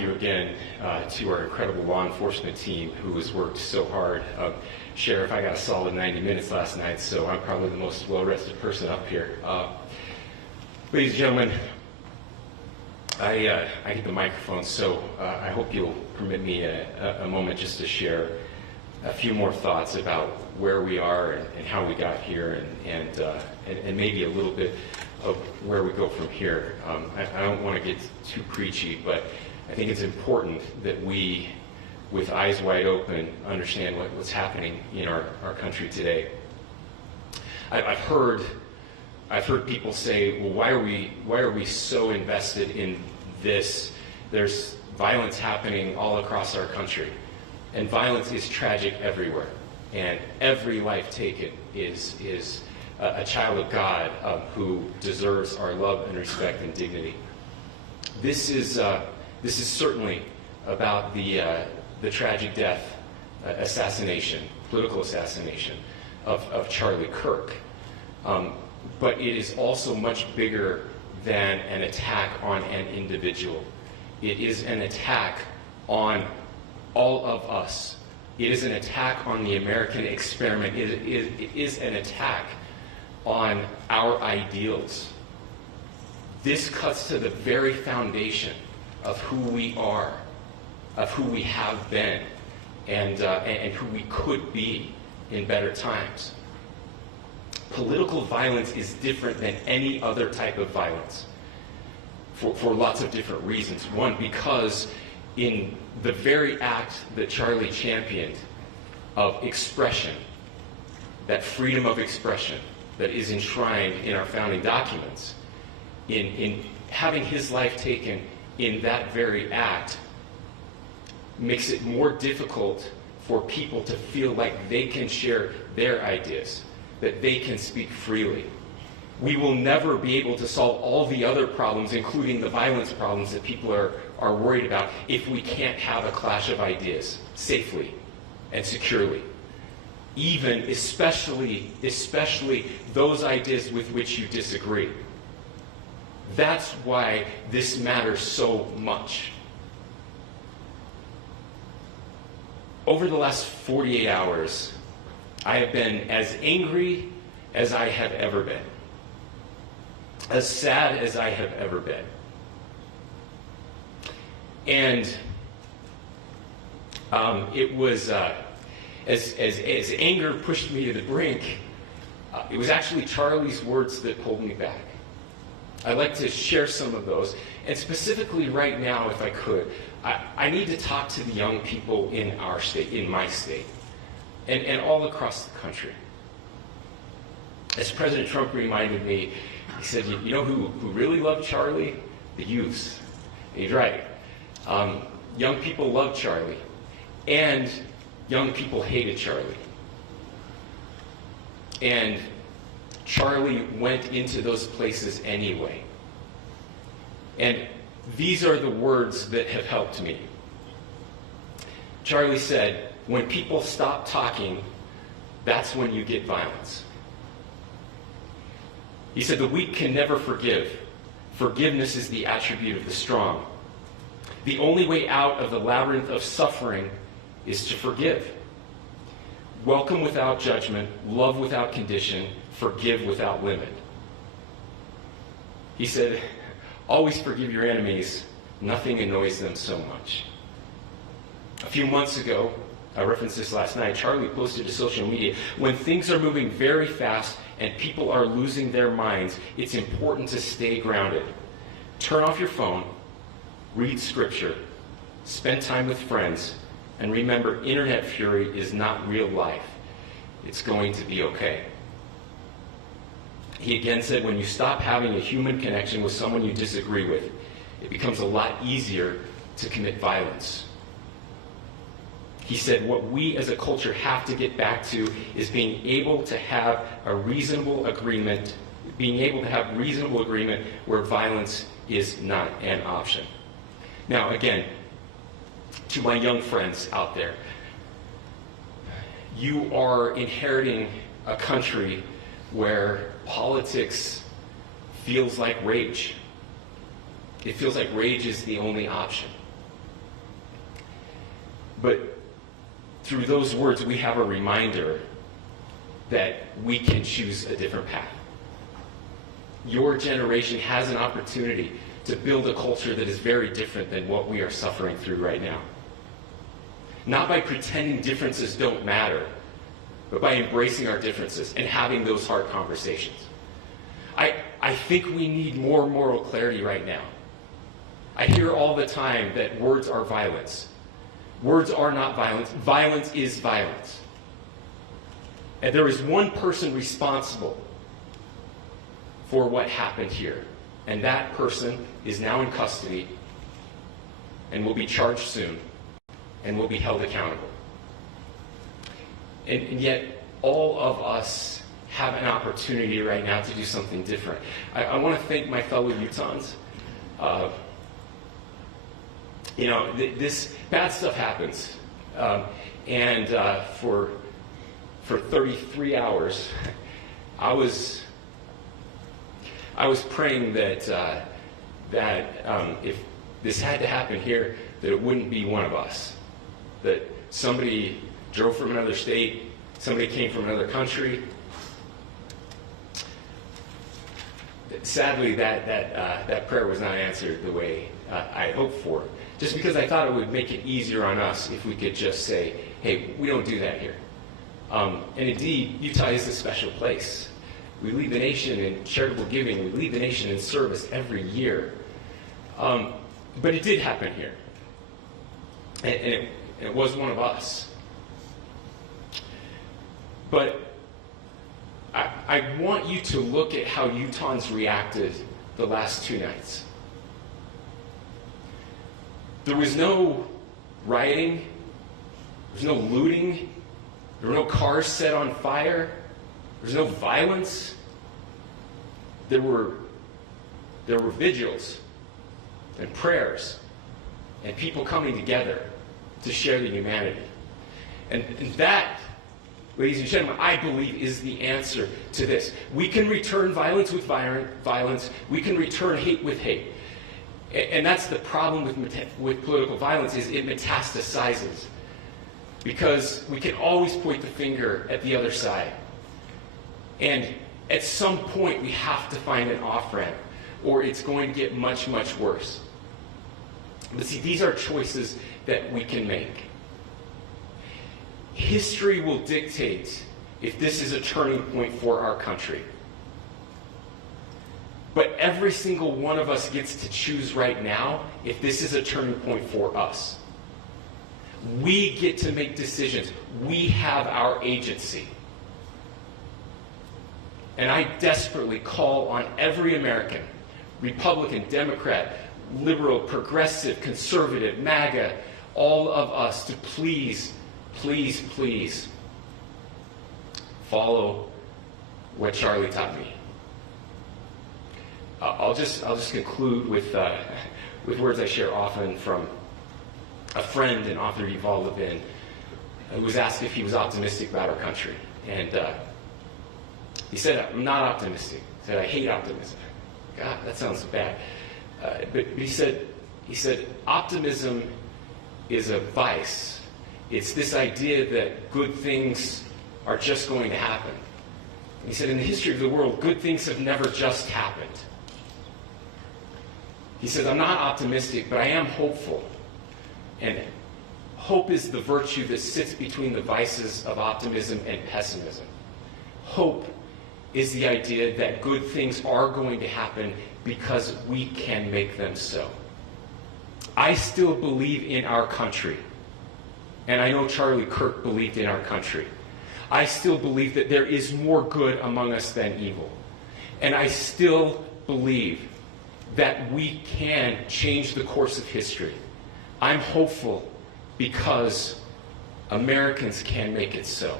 you again to our incredible law enforcement team who has worked so hard. Sheriff, I got a solid 90 minutes last night, so I'm probably the most well-rested person up here. Ladies and gentlemen, I get the microphone, so I hope you'll permit me a moment just to share a few more thoughts about where we are and how we got here, and maybe a little bit of where we go from here. I don't want to get too preachy, but I think it's important that we, with eyes wide open, understand what's happening in our country today. I've heard people say, well, why are we so invested in this? There's violence happening all across our country, and violence is tragic everywhere, and every life taken is a child of God who deserves our love and respect and dignity. This is certainly about the tragic death, political assassination of Charlie Kirk. But it is also much bigger than an attack on an individual. It is an attack on all of us. It is an attack on the American experiment. It is an attack on our ideals. This cuts to the very foundation of who we are, of who we have been, and who we could be in better times. Political violence is different than any other type of violence for lots of different reasons. One, because in the very act that Charlie championed of expression, that freedom of expression that is enshrined in our founding documents, in having his life taken in that very act, makes it more difficult for people to feel like they can share their ideas, that they can speak freely. We will never be able to solve all the other problems, including the violence problems that people are worried about, if we can't have a clash of ideas safely and securely. Even, especially those ideas with which you disagree. That's why this matters so much. Over the last 48 hours, I have been as angry as I have ever been, as sad as I have ever been. And it was, as anger pushed me to the brink, it was actually Charlie's words that pulled me back. I'd like to share some of those, and specifically right now, if I could, I need to talk to the young people in our state, in my state, and all across the country. As President Trump reminded me, he said, you know who really loved Charlie? The youths. And he's right. Young people loved Charlie, and young people hated Charlie. And Charlie went into those places anyway. And these are the words that have helped me. Charlie said, when people stop talking, that's when you get violence. He said, the weak can never forgive. Forgiveness is the attribute of the strong. The only way out of the labyrinth of suffering is to forgive. Welcome without judgment, love without condition, forgive without limit. He said, always forgive your enemies. Nothing annoys them so much. A few months ago, I referenced this last night, Charlie posted to social media, when things are moving very fast and people are losing their minds, it's important to stay grounded. Turn off your phone, read scripture, spend time with friends, and remember, internet fury is not real life. It's going to be okay. He again said, when you stop having a human connection with someone you disagree with, it becomes a lot easier to commit violence. He said, what we as a culture have to get back to is being able to have a reasonable agreement, where violence is not an option. Now, again, to my young friends out there, you are inheriting a country where politics feels like rage. It feels like rage is the only option. But through those words, we have a reminder that we can choose a different path. Your generation has an opportunity to build a culture that is very different than what we are suffering through right now. Not by pretending differences don't matter, but by embracing our differences and having those hard conversations. I think we need more moral clarity right now. I hear all the time that words are violence. Words are not violence. Violence is violence. And there is one person responsible for what happened here. And that person is now in custody and will be charged soon and will be held accountable. And yet, all of us have an opportunity right now to do something different. I want to thank my fellow Utahns. This bad stuff happens. And for 33 hours, I was praying that if this had to happen here, that it wouldn't be one of us. That somebody drove from another state, somebody came from another country. Sadly, that prayer was not answered the way I hoped for. Just because I thought it would make it easier on us if we could just say, hey, we don't do that here. And indeed, Utah is a special place. We lead the nation in charitable giving. We lead the nation in service every year. But it did happen here. And it was one of us. But I want you to look at how Utahns reacted the last 2 nights. There was no rioting. There was no looting. There were no cars set on fire. There was no violence. There were vigils and prayers and people coming together to share the humanity. And that, ladies and gentlemen, I believe is the answer to this. We can return violence with violence. We can return hate with hate. And that's the problem with political violence, is it metastasizes. Because we can always point the finger at the other side. And at some point, we have to find an off-ramp, or it's going to get much, much worse. But see, these are choices that we can make. History will dictate if this is a turning point for our country. But every single one of us gets to choose right now if this is a turning point for us. We get to make decisions. We have our agency. And I desperately call on every American, Republican, Democrat, liberal, progressive, conservative, MAGA, all of us to please, please, please follow what Charlie taught me. I'll just conclude with words I share often from a friend and author, Yuval Levin, who was asked if he was optimistic about our country. And he said, I'm not optimistic. He said, I hate optimism. God, that sounds bad. But he said, optimism is a vice. It's this idea that good things are just going to happen. And he said, in the history of the world, good things have never just happened. He said, I'm not optimistic, but I am hopeful. And hope is the virtue that sits between the vices of optimism and pessimism. Hope is the idea that good things are going to happen because we can make them so. I still believe in our country. And I know Charlie Kirk believed in our country. I still believe that there is more good among us than evil. And I still believe that we can change the course of history. I'm hopeful because Americans can make it so.